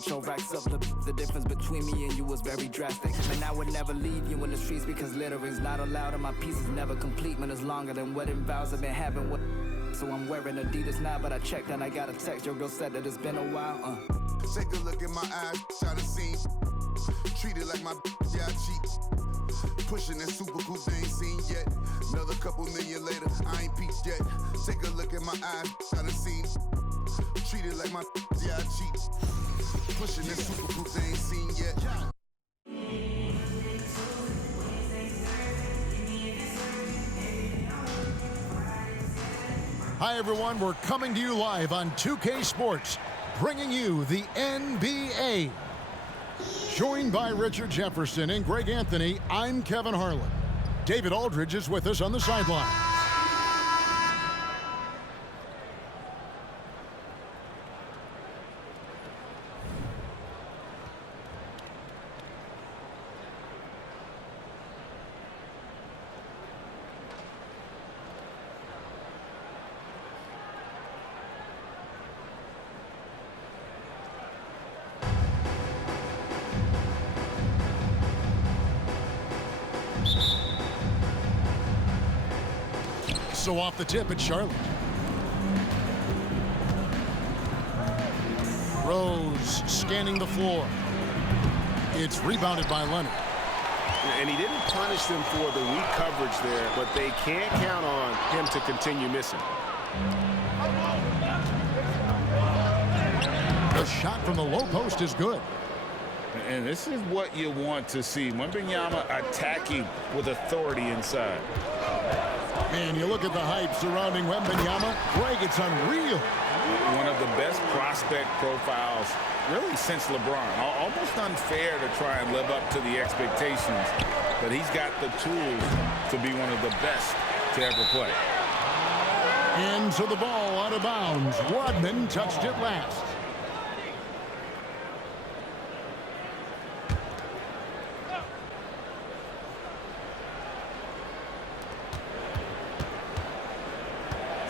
get your racks up. The difference between me and you was very drastic. And I would never leave you in the streets because littering's not allowed and my piece is never complete. Man, it's longer than wedding vows I've been having with. So I'm wearing Adidas now, but I checked and I got a text. Your girl said that it's been a while. Take a look in my eyes, try to see. Treat it like my yeah, I cheat. Pushing that super coupe they ain't seen yet. Another couple million later, I ain't peaked yet. Take a look in my eyes, try to see. Treat it like my yeah, I cheat. Pushing that super coupe they ain't seen yet. Hi everyone, we're coming to you live on 2K Sports, bringing you the NBA. Joined by Richard Jefferson and Greg Anthony, I'm Kevin Harlan. David Aldridge is with us on the sideline. So off the tip, it's Charlotte. Rose scanning the floor. It's rebounded by Leonard. And he didn't punish them for the weak coverage there, but they can't count on him to continue missing. The shot from the low post is good. And this is what you want to see. Wembanyama attacking with authority inside. Man, you look at the hype surrounding Wembanyama. Greg, it's unreal. One of the best prospect profiles, really, since LeBron. Almost unfair to try and live up to the expectations. But he's got the tools to be one of the best to ever play. And so the ball out of bounds. Rodman touched it last.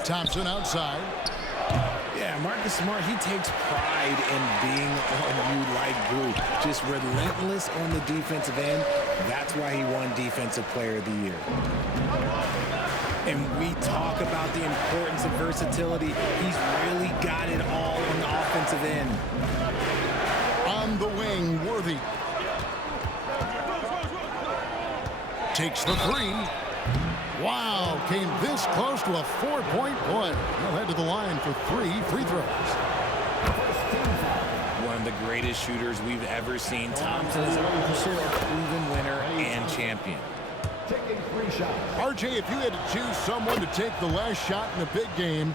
Thompson outside. Yeah, Marcus Smart, he takes pride in being on you like glue. Just relentless on the defensive end. That's why he won Defensive Player of the Year. And we talk about the importance of versatility. He's really got it all on the offensive end. On the wing, Worthy. Takes the three. Wow, came this close to a 4-point play. He'll head to the line for 3 free throws. One of the greatest shooters we've ever seen. Thompson is also a proven winner and champion. RJ, if you had to choose someone to take the last shot in a big game,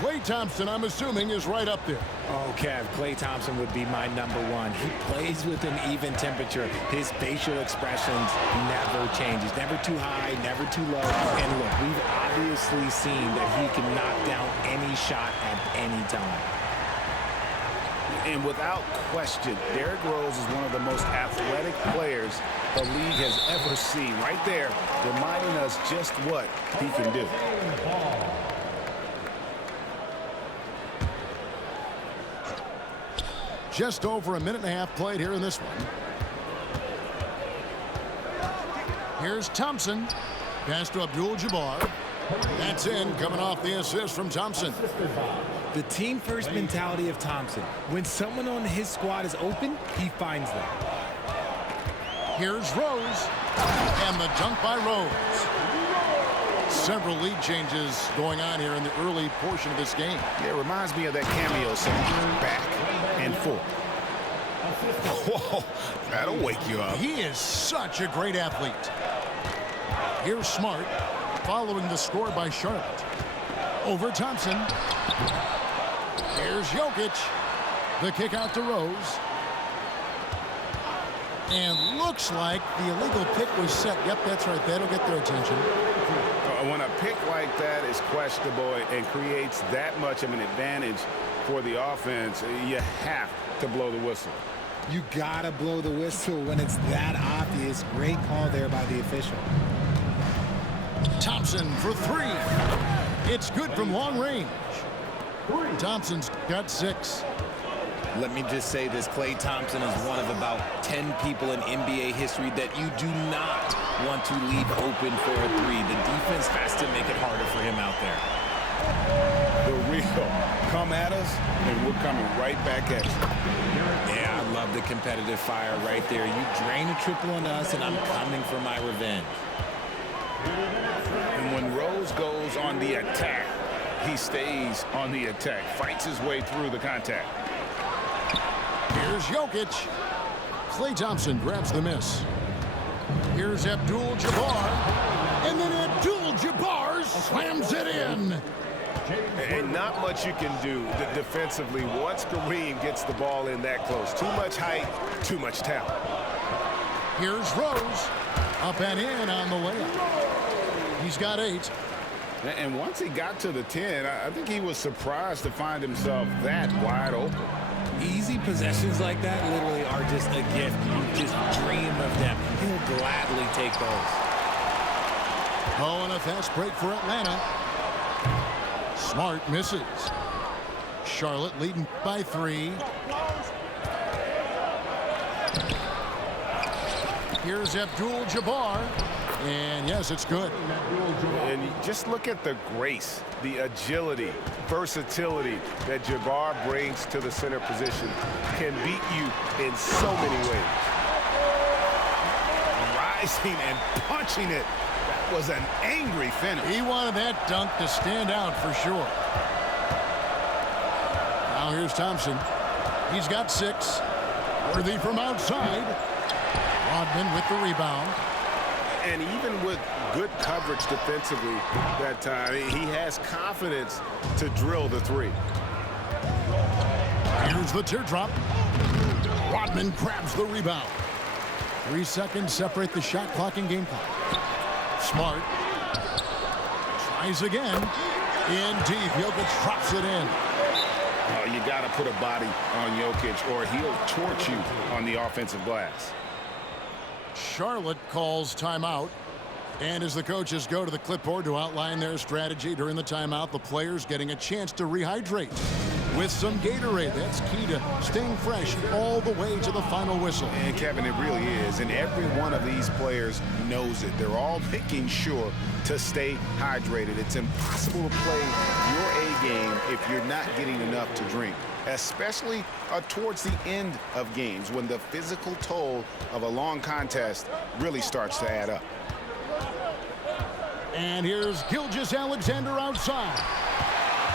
Klay Thompson, I'm assuming, is right up there. Oh, Kev, Klay Thompson would be my number one. He plays with an even temperature. His facial expressions never change. He's never too high, never too low. And look, we've obviously seen that he can knock down any shot at any time. And without question, Derrick Rose is one of the most athletic players the league has ever seen. Right there, reminding us just what he can do. Just over a minute and a half played here in this one. Here's Thompson. Pass to Abdul-Jabbar. That's in, coming off the assist from Thompson. The team-first mentality of Thompson. When someone on his squad is open, he finds them. Here's Rose. And the dunk by Rose. Several lead changes going on here in the early portion of this game. Yeah, it reminds me of that cameo scene. Back and forth. Whoa, that'll wake you up. He is such a great athlete. Here's Smart, following the score by Charlotte. Over Thompson. Here's Jokic. The kick out to Rose. And looks like the illegal pick was set. Yep, that's right. That'll get their attention. When a pick like that is questionable and creates that much of an advantage for the offense, you have to blow the whistle. You gotta blow the whistle when it's that obvious. Great call there by the official. Thompson for 3. It's good from long range. Thompson's got 6. Let me just say this. Klay Thompson is one of about 10 people in NBA history that you do not want to leave open for a three. The defense has to make it harder for him out there. The real come at us, and we're coming right back at you. Yeah, I love the competitive fire right there. You drain a triple on us, and I'm coming for my revenge. And when Rose goes on the attack, he stays on the attack, fights his way through the contact. Here's Jokic. Klay Thompson grabs the miss. Here's Abdul-Jabbar. And then Abdul-Jabbar slams it in. And not much you can do defensively once Kareem gets the ball in that close. Too much height, too much talent. Here's Rose. Up and in on the layup. He's got 8. And once he got to the 10, I think he was surprised to find himself that wide open. Easy possessions like that literally are just a gift. You just dream of them. He'll gladly take those. Oh, and a fast break for Atlanta. Smart misses. Charlotte leading by 3. Here's Abdul-Jabbar. And yes, it's good. And you just look at the grace, the agility, versatility that Jabbar brings to the center position. Can beat you in so many ways. Rising and punching it. That was an angry finish. He wanted that dunk to stand out for sure. Now here's Thompson. He's got 6. Worthy from outside. Rodman with the rebound. And even with good coverage defensively that time, he has confidence to drill the 3. Here's the teardrop. Rodman grabs the rebound. 3 seconds separate the shot clock and game clock. Smart. Tries again. In deep. Jokic drops it in. Oh, you got to put a body on Jokic or he'll torch you on the offensive glass. Charlotte calls timeout. And as the coaches go to the clipboard to outline their strategy during the timeout, the players getting a chance to rehydrate with some Gatorade. That's key to staying fresh all the way to the final whistle. And Kevin, it really is. And every one of these players knows it. They're all making sure to stay hydrated. It's impossible to play your A game if you're not getting enough to drink, especially towards the end of games when the physical toll of a long contest really starts to add up. And here's Gilgeous-Alexander outside.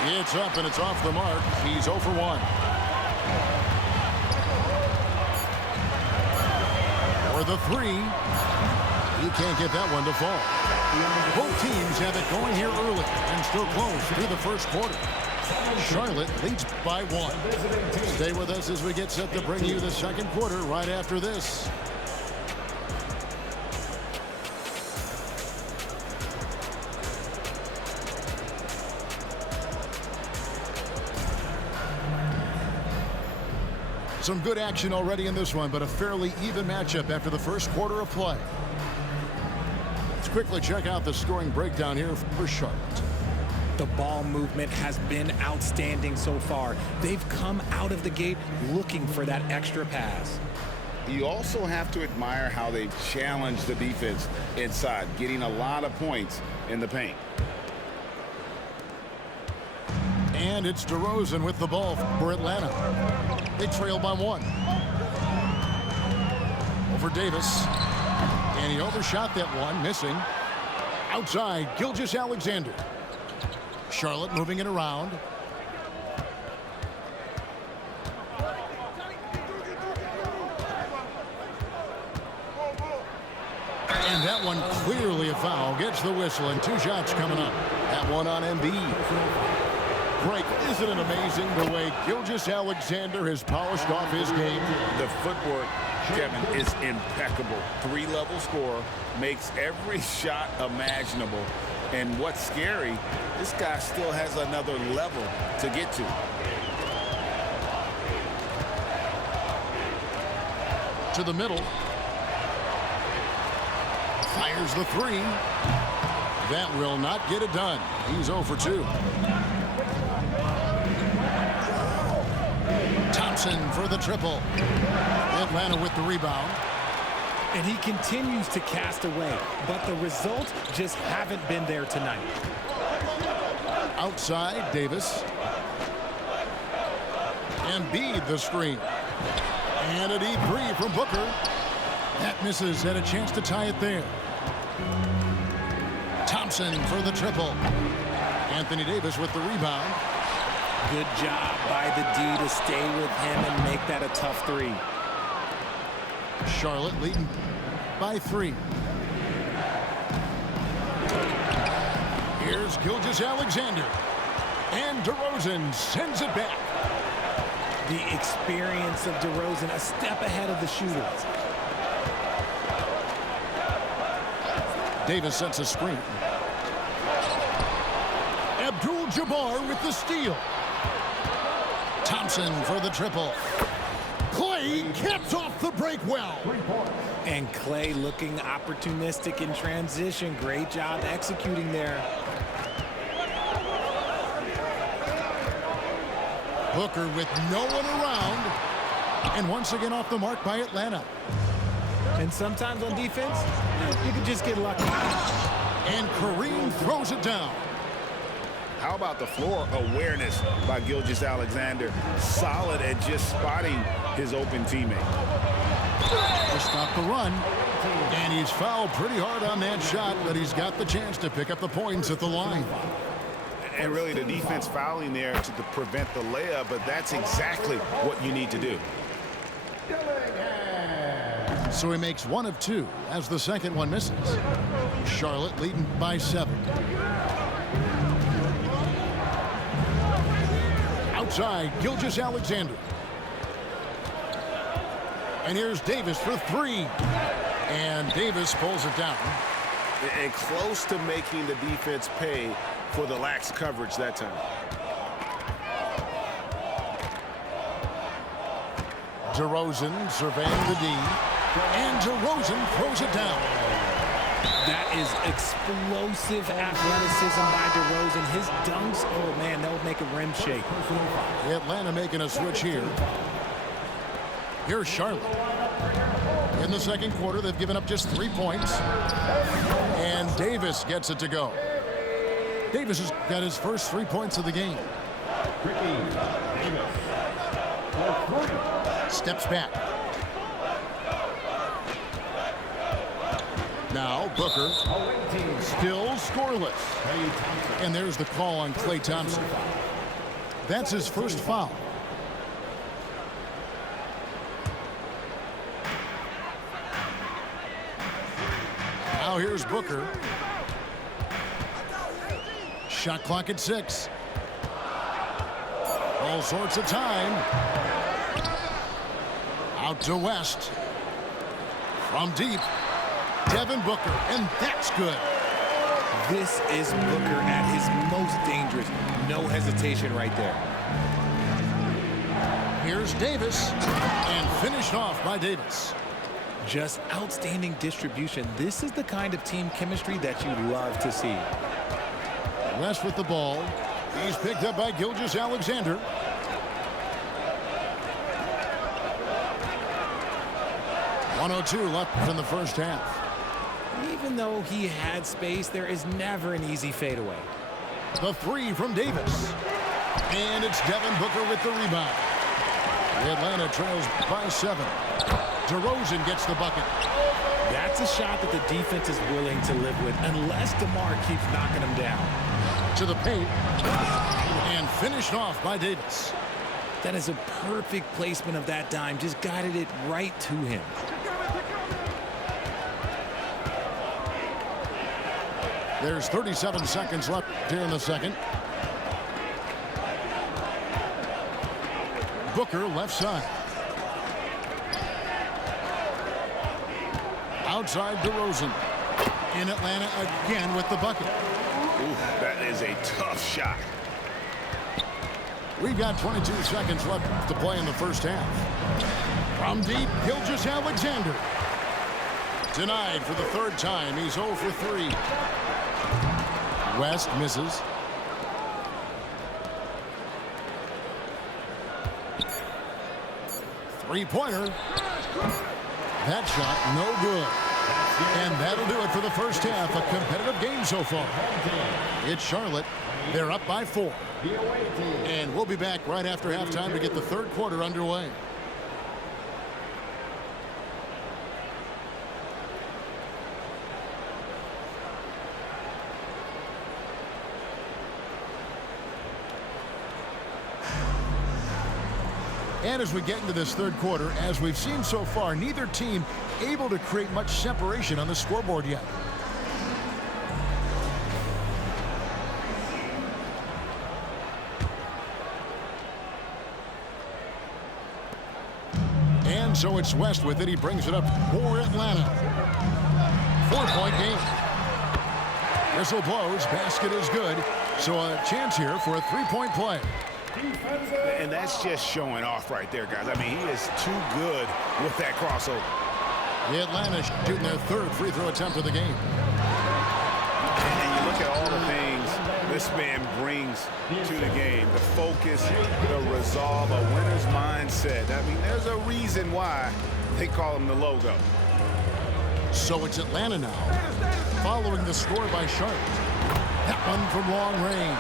It's up and it's off the mark. He's 0 for 1. For the 3. He can't get that one to fall. Both teams have it going here early and still close through the first quarter. Charlotte leads by 1. Stay with us as we get set to bring you the second quarter right after this. Some good action already in this one, but a fairly even matchup after the first quarter of play. Let's quickly check out the scoring breakdown here for Charlotte. The ball movement has been outstanding so far. They've come out of the gate looking for that extra pass. You also have to admire how they've challenged the defense inside, getting a lot of points in the paint. And it's DeRozan with the ball for Atlanta. They trail by 1. Over Davis. And he overshot that one, missing. Outside, Gilgeous-Alexander. Charlotte moving it around. And that one clearly a foul. Gets the whistle and 2 shots coming up. That one on Embiid. Great. Isn't it amazing the way Gilgeous-Alexander has polished off his game? The footwork, Kevin, is impeccable. 3-level scorer, makes every shot imaginable. And what's scary, this guy still has another level to get to. To the middle. Fires the 3. That will not get it done. He's 0 for 2. Thompson for the triple. Atlanta with the rebound. And he continues to cast away, but the results just haven't been there tonight. Outside, Davis. Embiid the screen. And a deep three from Booker. That misses, had a chance to tie it there. Thompson for the triple. Anthony Davis with the rebound. Good job by the D to stay with him and make that a tough three. Charlotte leading by 3. Here's Gilgeous-Alexander. And DeRozan sends it back. The experience of DeRozan a step ahead of the shooters. Davis sets a screen. Abdul-Jabbar with the steal. Thompson for the triple. Clay caps off the break well. And Clay looking opportunistic in transition. Great job executing there. Booker with no one around. And once again off the mark by Atlanta. And sometimes on defense, you can just get lucky. And Kareem throws it down. How about the floor awareness by Gilgeous-Alexander? Solid at just spotting his open teammate. To stop the run. And he's fouled pretty hard on that shot, but he's got the chance to pick up the points at the line. And really the defense fouling there to prevent the layup, but that's exactly what you need to do. So he makes 1 of 2 as the second one misses. Charlotte leading by 7. Outside, Gilgeous-Alexander. And here's Davis for 3. And Davis pulls it down. And close to making the defense pay for the lax coverage that time. DeRozan surveying the D. And DeRozan throws it down. That is explosive athleticism by DeRozan. His dunks, oh man, that would make a rim shake. Atlanta making a switch here. Here's Charlotte. In the second quarter, they've given up just 3 points. And Davis gets it to go. Davis has got his first 3 points of the game. Steps back. Now Booker still scoreless. And there's the call on Klay Thompson. That's his first foul. Now here's Booker. Shot clock at 6. All sorts of time. Out to West. From deep. Devin Booker, and that's good. This is Booker at his most dangerous. No hesitation right there. Here's Davis, and finished off by Davis. Just outstanding distribution. This is the kind of team chemistry that you love to see. West with the ball. He's picked up by Gilgeous-Alexander. .102 left in the first half. Even though he had space, there is never an easy fadeaway. The 3 from Davis. And it's Devin Booker with the rebound. Atlanta trails by 7. DeRozan gets the bucket. That's a shot that the defense is willing to live with unless DeMar keeps knocking him down. To the paint. And finished off by Davis. That is a perfect placement of that dime. Just guided it right to him. There's 37 seconds left here in the second. Booker left side. Outside DeRozan. In Atlanta again with the bucket. Ooh, that is a tough shot. We've got 22 seconds left to play in the first half. From deep, Gilgeous-Alexander. Denied for the 3rd time. He's 0 for 3. West misses. Three-pointer. That shot, no good. And that'll do it for the first half. A competitive game so far. It's Charlotte. They're up by 4. And we'll be back right after halftime to get the third quarter underway. And as we get into this third quarter, as we've seen so far, neither team able to create much separation on the scoreboard yet. And so it's West with it. He brings it up for Atlanta. 4-point game. Whistle blows. Basket is good. So a chance here for a 3-point play. And that's just showing off right there, guys. I mean, he is too good with that crossover. The Atlanta shooting their third free throw attempt of the game. And you look at all the things this man brings to the game. The focus, the resolve, a winner's mindset. I mean, there's a reason why they call him the logo. So it's Atlanta now, following the score by Charlotte. That one from long range.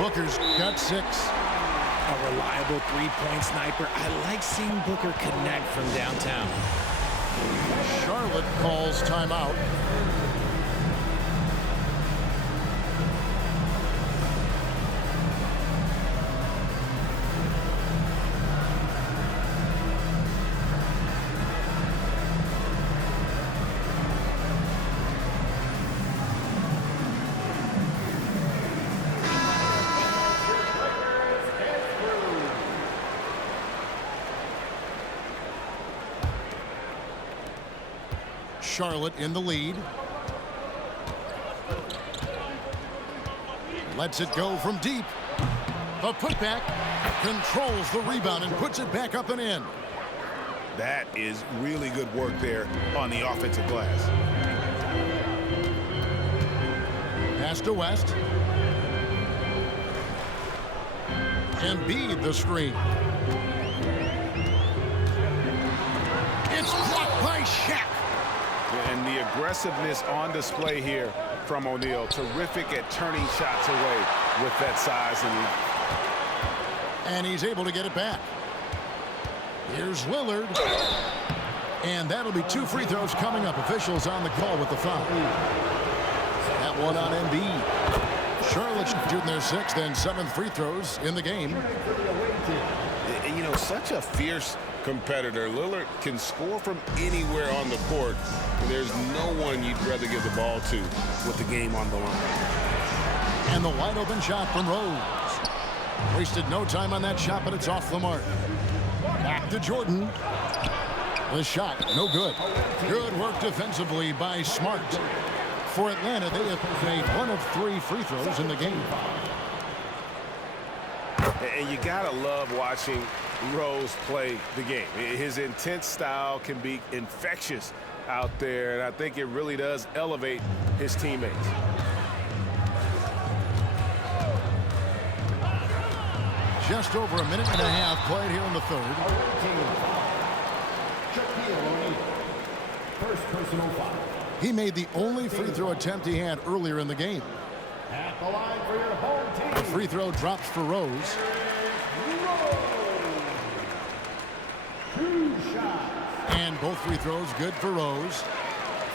Booker's got 6. A reliable three-point sniper. I like seeing Booker connect from downtown. Charlotte calls timeout. Charlotte in the lead. Lets it go from deep. The putback controls the rebound and puts it back up and in. That is really good work there on the offensive glass. Pass to West. Embiid the screen. It's blocked by Shaq. And the aggressiveness on display here from O'Neal. Terrific at turning shots away with that size and length. And he's able to get it back. Here's Lillard. And that'll be 2 free throws coming up. Officials on the call with the foul. That one on Embiid. Charlotte shooting their 6th and 7th free throws in the game. You know, such a fierce competitor. Lillard can score from anywhere on the court. There's no one you'd rather give the ball to with the game on the line. And the wide open shot from Rose. Wasted no time on that shot, but it's off the mark. Back to Jordan. The shot, no good. Good work defensively by Smart. For Atlanta, they have made 1 of 3 free throws in the game. And you gotta love watching Rose play the game. His intense style can be infectious out there, and I think it really does elevate his teammates. Just over a minute and a half played here in the third. First personal foul. He made the only free throw attempt he had earlier in the game. At the line for your home team. The free throw drops for Rose. 2 shots. And both free throws good for Rose.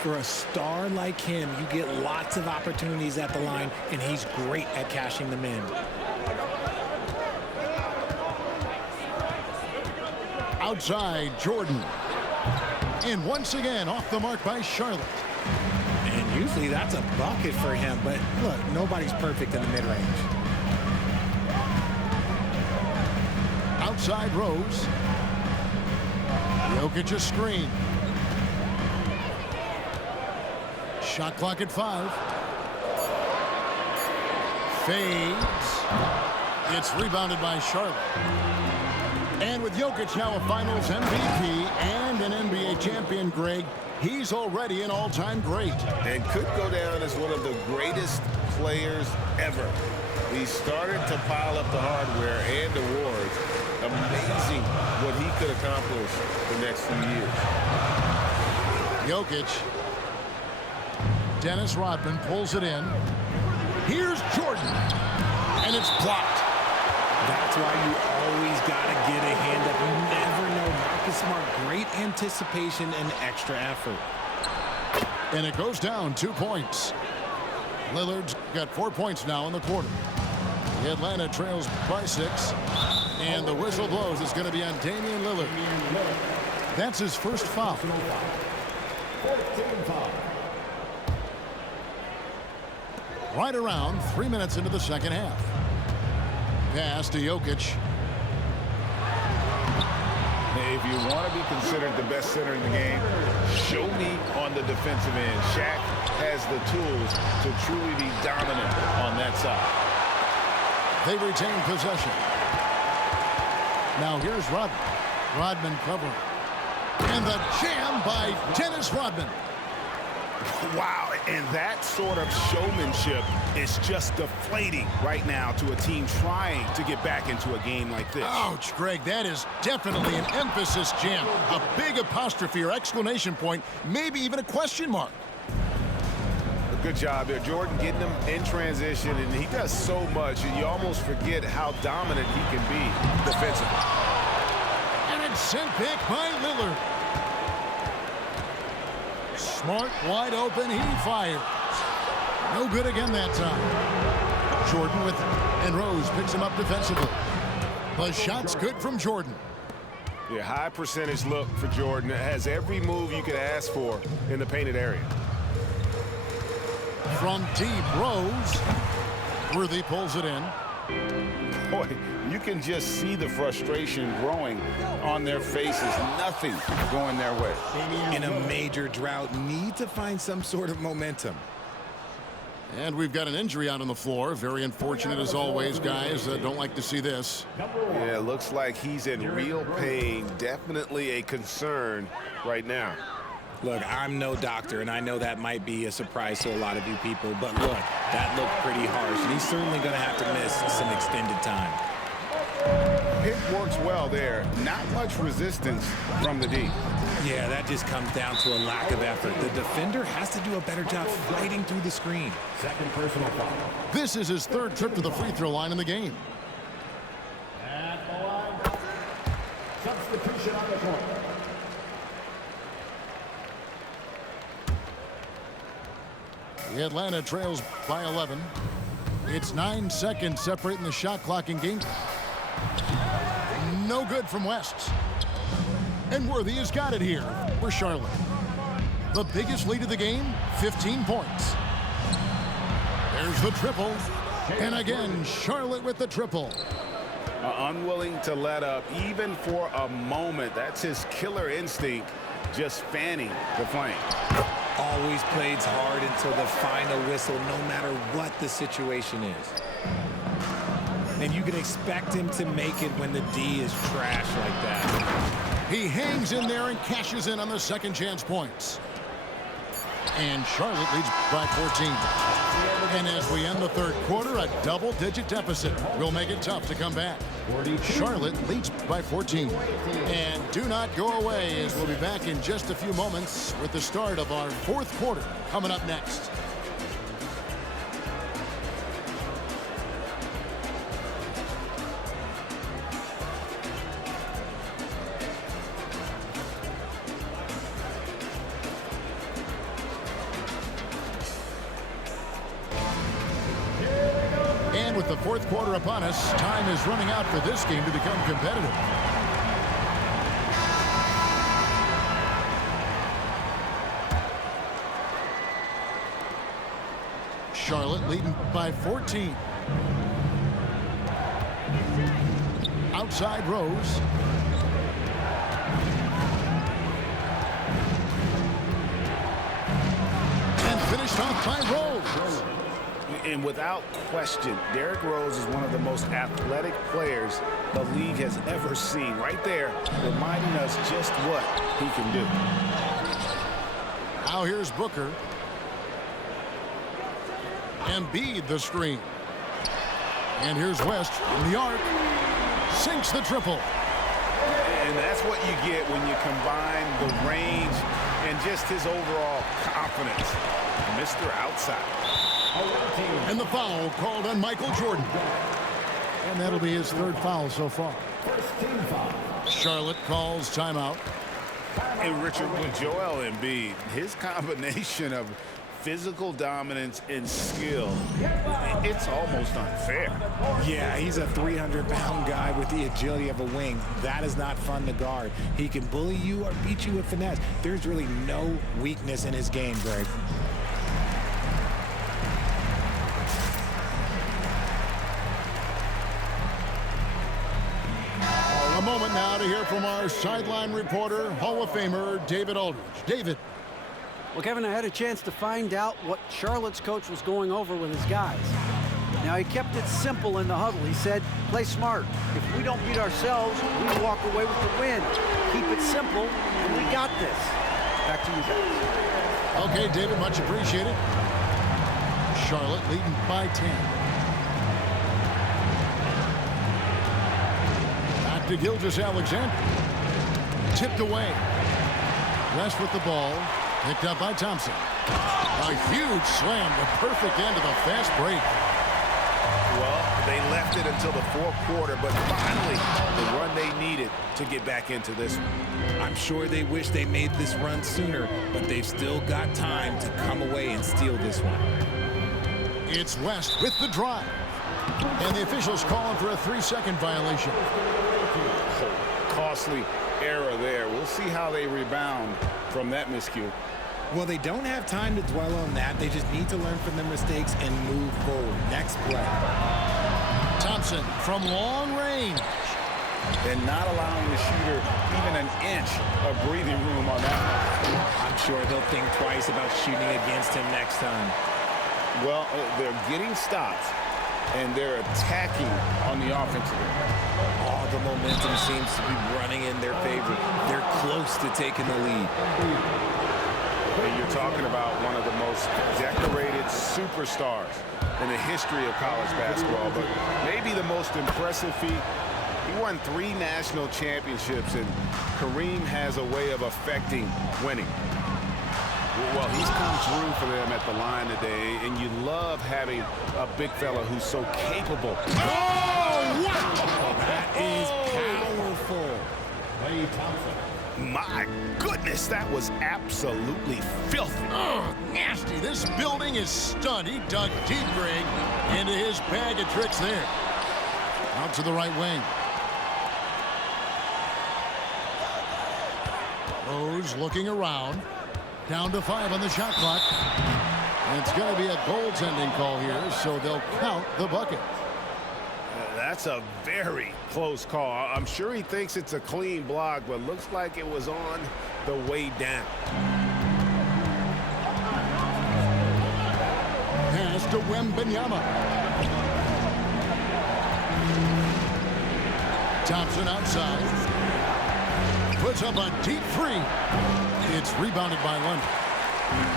For a star like him, you get lots of opportunities at the line, and he's great at cashing them in. Outside, Jordan. And once again, off the mark by Charlotte. And usually that's a bucket for him, but look, nobody's perfect in the mid-range. Outside, Rose. Jokic's screen. Shot clock at 5. Fades. It's rebounded by Charlotte. And with Jokic now a Finals MVP and an NBA champion, Greg, he's already an all-time great. And could go down as one of the greatest players ever. He started to pile up the hardware and awards, Amazing what he could accomplish the next few years. Jokic. Dennis Rodman pulls it in. Here's Jordan. And it's blocked. That's why you always got to get a hand up. You never know. Marcus Smart, great anticipation and extra effort. And it goes down 2 points. Lillard's got 4 points now in the quarter. Atlanta trails by 6. And the whistle blows. It's going to be on Damian Lillard. That's his first foul. 14 foul. Right around 3 minutes into the second half. Pass to Jokic. Hey, if you want to be considered the best center in the game, show me on the defensive end. Shaq has the tools to truly be dominant on that side. They retain possession. Now here's Rodman. Rodman covering. And the jam by Dennis Rodman. Wow, and that sort of showmanship is just deflating right now to a team trying to get back into a game like this. Ouch, Greg, that is definitely an emphasis jam. A big apostrophe or exclamation point, maybe even a question mark. Good job there. Jordan getting him in transition, and he does so much, and you almost forget how dominant he can be defensively. And it's sent back by Lillard. Smart, wide open, he fires. No good again that time. Jordan with it, and Rose picks him up defensively. The shot's good from Jordan. Yeah, high percentage look for Jordan. It has every move you could ask for in the painted area. From deep, Rose. Worthy pulls it in. Boy, you can just see the frustration growing on their faces. Nothing going their way. In a major drought, need to find some sort of momentum. And we've got an injury out on the floor. Very unfortunate as always, guys. Don't like to see this. Yeah, it looks like he's in real pain. Definitely a concern right now. Look, I'm no doctor, and I know that might be a surprise to a lot of you people, but look, that looked pretty harsh, and he's certainly going to have to miss some extended time. Pick works well there. Not much resistance from the D. Yeah, that just comes down to a lack of effort. The defender has to do a better job fighting through the screen. Second personal foul. This is his third trip to the free throw line in the game. At the line. Substitution on the court. Atlanta trails by 11. It's 9 seconds separating the shot clock in game. No good from West. And Worthy has got it here for Charlotte. The biggest lead of the game, 15 points. There's the triple. And again, Charlotte with the triple. Unwilling to let up even for a moment. That's his killer instinct, just fanning the flame. Always plays hard until the final whistle, no matter what the situation is. And you can expect him to make it when the D is trash like that. He hangs in there and cashes in on the second chance points. And Charlotte leads by 14. And as we end the third quarter, a double-digit deficit will make it tough to come back. Charlotte leads by 14. And do not go away, as we'll be back in just a few moments with the start of our fourth quarter coming up next. With the fourth quarter upon us, time is running out for this game to become competitive. Charlotte leading by 14. Outside Rose. And finished off by Rose. And without question, Derrick Rose is one of the most athletic players the league has ever seen. Right there, reminding us just what he can do. Now here's Booker. Embiid the screen. And here's West from the arc. sinks the triple. And that's what you get when you combine the range and just his overall confidence. Mr. Outside. And the foul called on Michael Jordan. And that'll be his third foul so far. Charlotte calls timeout. And Richard, with Joel Embiid, his combination of physical dominance and skill, it's almost unfair. Yeah, he's a 300-pound guy with the agility of a wing. That is not fun to guard. He can bully you or beat you with finesse. There's really no weakness in his game, Greg. A moment now to hear from our sideline reporter, Hall of Famer David Aldridge. David. Well, Kevin, I had a chance to find out what Charlotte's coach was going over with his guys. Now, he kept it simple in the huddle. He said, play smart. If we don't beat ourselves, we walk away with the win. Keep it simple, and we got this. Back to you guys. Okay, David, much appreciated. Charlotte leading by 10. Back to Gilgeous-Alexander. Tipped away. West with the ball. Picked up by Thompson. A huge slam, the perfect end of a fast break. Well, they left it until the fourth quarter, but finally the run they needed to get back into this one. I'm sure they wish they made this run sooner, but they've still got time to come away and steal this one. It's West with the drive. And the officials calling for a 3-second violation. Costly error there. We'll see how they rebound from that miscue. Well, they don't have time to dwell on that. They just need to learn from their mistakes and move forward. Next play. Thompson from long range. And not allowing the shooter even an inch of breathing room on that. I'm sure they'll think twice about shooting against him next time. Well, they're getting stops, and they're attacking on the offensive end. All the momentum seems to be running in their favor. They're close to taking the lead. And you're talking about one of the most decorated superstars in the history of college basketball, but maybe the most impressive feat. He won 3 national championships, and Kareem has a way of affecting winning. Well, he's come through for them at the line today, and you love having a big fella who's so capable. Oh, wow! That is powerful. Klay Thompson. My goodness, that was absolutely filthy. Oh, nasty. This building is stunned. He dug deep, Greg, into his bag of tricks there. Out to the right wing. Rose looking around. Down to 5 on the shot clock. And it's going to be a goaltending call here, so they'll count the bucket. That's a very close call. I'm sure he thinks it's a clean block, but looks like it was on the way down. Pass to Wembanyama. Thompson outside. Puts up a deep 3. It's rebounded by London.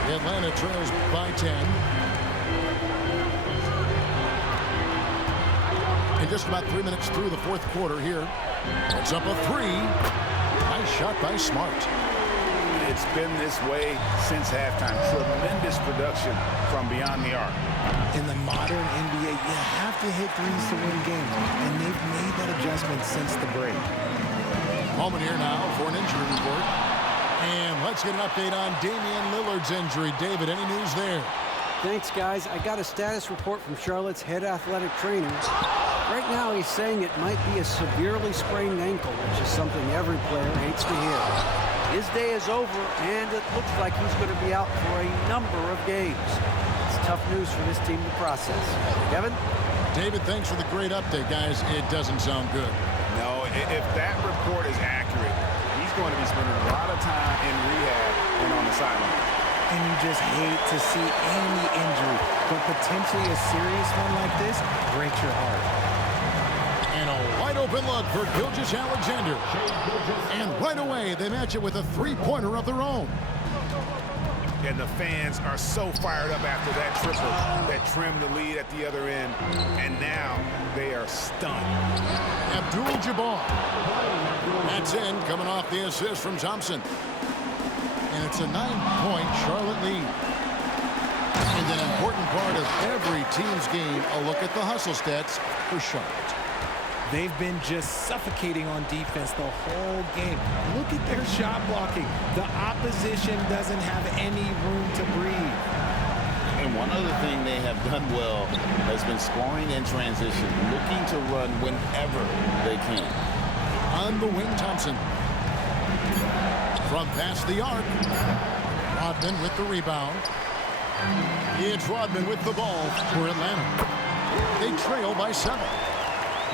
Atlanta trails by 10. And just about 3 minutes through the fourth quarter here. Puts up a 3. Nice shot by Smart. It's been this way since halftime. Tremendous production from beyond the arc. In the modern NBA, you have to hit threes to win games, and they've made that adjustment since the break. Moment here now for an injury report. And let's get an update on Damian Lillard's injury. David, any news there? Thanks, guys. I got a status report from Charlotte's head athletic trainer. Right now, he's saying it might be a severely sprained ankle, which is something every player hates to hear. His day is over, and it looks like he's going to be out for a number of games. It's tough news for this team to process. Kevin? David, thanks for the great update, guys. It doesn't sound good. No, if that report is accurate, he's going to be spending a lot of time in rehab and on the sideline. And you just hate to see any injury, but potentially a serious one like this breaks your heart. And a wide open look for Gilgeous-Alexander. And right away, they match it with a 3-pointer of their own. And the fans are so fired up after that triple that trimmed the lead at the other end. And now they are stunned. Abdul-Jabbar. That's in, coming off the assist from Thompson. And it's a 9-point Charlotte lead. And an important part of every team's game, a look at the hustle stats for Charlotte. They've been just suffocating on defense the whole game. Look at their shot blocking. The opposition doesn't have any room to breathe. And one other thing they have done well has been scoring in transition, looking to run whenever they can. On the wing, Thompson. From past the arc. Rodman with the rebound. It's Rodman with the ball for Atlanta. They trail by 7.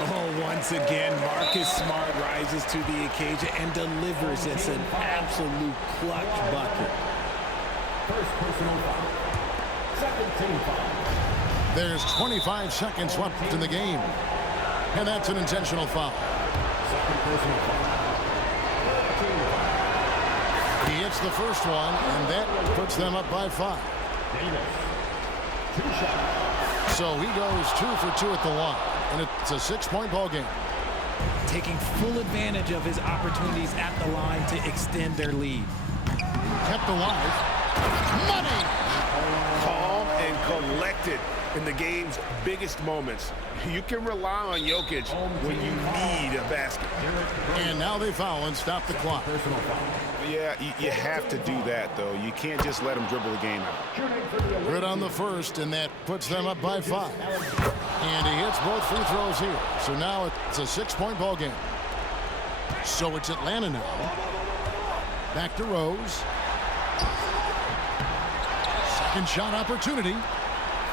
Oh, once again, Marcus Smart rises to the occasion and delivers. It's an absolute clutch bucket. First personal foul. Second team foul. There's 25 seconds left in the game. And that's an intentional foul. Second personal foul. He hits the first one, and that puts them up by 5. Davis. 2 shots. So he goes 2 for 2 at the line. And it's a 6-point ball game. Taking full advantage of his opportunities at the line to extend their lead. Kept alive. Money! Calm and collected in the game's biggest moments. You can rely on Jokic when you need a basket. And now they foul and stop the clock. Personal foul. Yeah, you have to do that, though. You can't just let them dribble the game out. Good on the first, and that puts them up by 5. And he hits both free throws here. So now it's a 6-point ball game. So it's Atlanta now. Back to Rose. Second shot opportunity.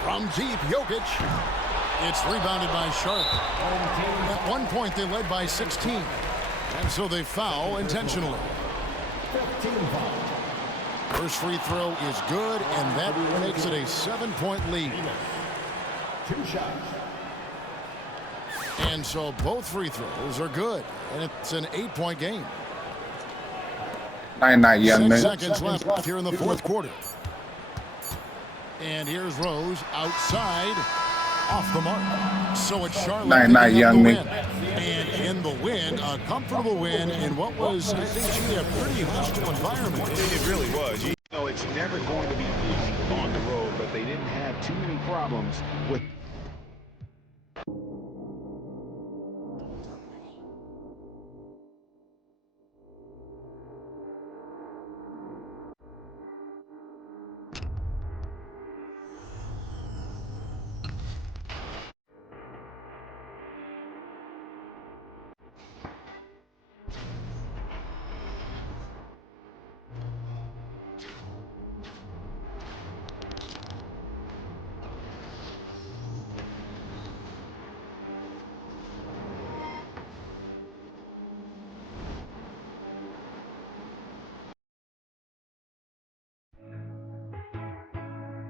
From deep, Jokic. It's rebounded by Charlotte. At one point, they led by 16. And so they foul intentionally. 15 foul. First free throw is good, and that makes it a 7-point lead. 2 shots. And so both free throws are good, and it's an 8-point game. Night, young 6 man. seconds left here in the fourth quarter. And here's Rose outside, off the mark. So it's Charlotte. Night, young man. And in the win, a comfortable win in what was, I think, a pretty hostile environment. It really was. You know, it's never going to be easy on the road, but they didn't have too many problems with